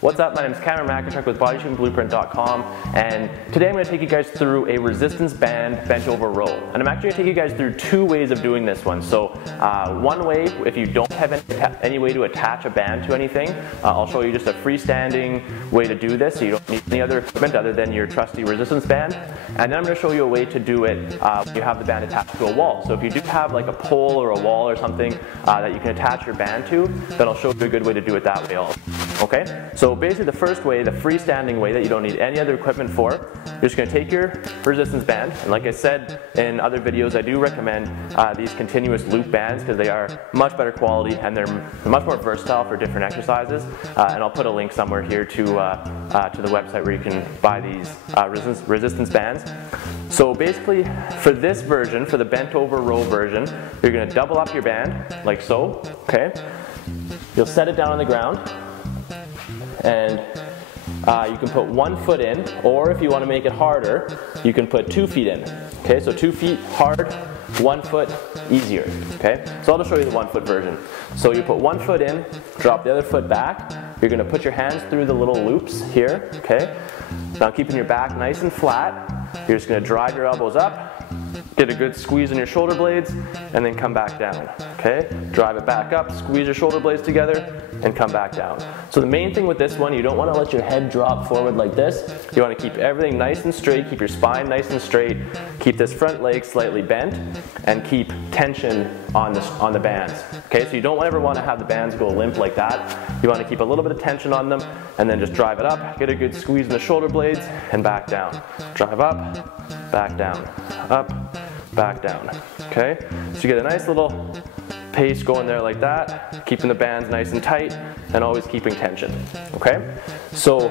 What's up? My name is Cameron McIntyre with BodyShapingBlueprint.com, and today I'm going to take you guys through a resistance band bent over row. And I'm actually going to take you guys through two ways of doing this one. So one way, if you don't have any way to attach a band to anything, I'll show you just a freestanding way to do this, so you don't need any other equipment other than your trusty resistance band. And then I'm going to show you a way to do it when you have the band attached to a wall. So if you do have like a pole or a wall or something that you can attach your band to, then I'll show you a good way to do it that way also. Okay? So basically the first way, the freestanding way that you don't need any other equipment for, you're just going to take your resistance band, and like I said in other videos, I do recommend these continuous loop bands because they are much better quality and they're much more versatile for different exercises. And I'll put a link somewhere here to the website where you can buy these resistance bands. So basically for this version, for the bent over row version, you're going to double up your band like so, okay? You'll set it down on the ground, and you can put 1 foot in, or if you want to make it harder, you can put 2 feet in. Okay, so 2 feet hard, 1 foot easier. Okay, so I'll just show you the 1 foot version. So you put 1 foot in, drop the other foot back. You're going to put your hands through the little loops here. Okay, now keeping your back nice and flat, you're just going to drive your elbows up. Get a good squeeze in your shoulder blades, and then come back down, okay? Drive it back up, squeeze your shoulder blades together, and come back down. So the main thing with this one, you don't want to let your head drop forward like this. You want to keep everything nice and straight, keep your spine nice and straight, keep this front leg slightly bent, and keep tension on the bands, okay? So you don't ever want to have the bands go limp like that. You want to keep a little bit of tension on them, and then just drive it up, get a good squeeze in the shoulder blades, and back down. Drive up, back down, up, back down, okay? So you get a nice little pace going there like that, keeping the bands nice and tight, and always keeping tension, okay? So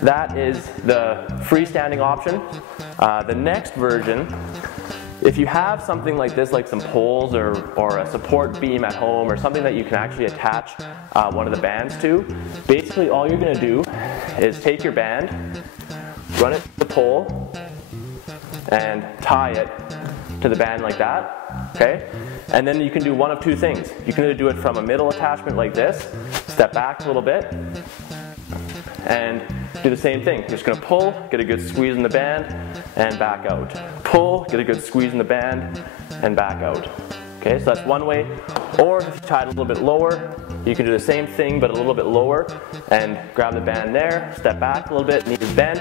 that is the freestanding option. The next version, if you have something like this, like some poles or a support beam at home or something that you can actually attach one of the bands to, basically all you're gonna do is take your band, run it to the pole, and tie it to the band like that, okay? And then you can do one of two things. You can either do it from a middle attachment like this, step back a little bit, and do the same thing. You're just gonna pull, get a good squeeze in the band, and back out. Pull, get a good squeeze in the band, and back out. Okay, so that's one way. Or if you tie it a little bit lower, you can do the same thing but a little bit lower, and grab the band there, step back a little bit, knees bent,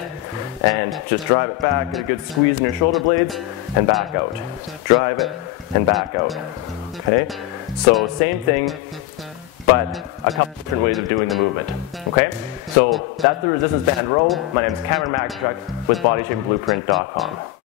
and just drive it back, get a good squeeze in your shoulder blades, and back out. Drive it, and back out. Okay, so same thing, but a couple different ways of doing the movement. Okay, so that's the resistance band row. My name is Cameron McIntyre with BodyShapingBlueprint.com.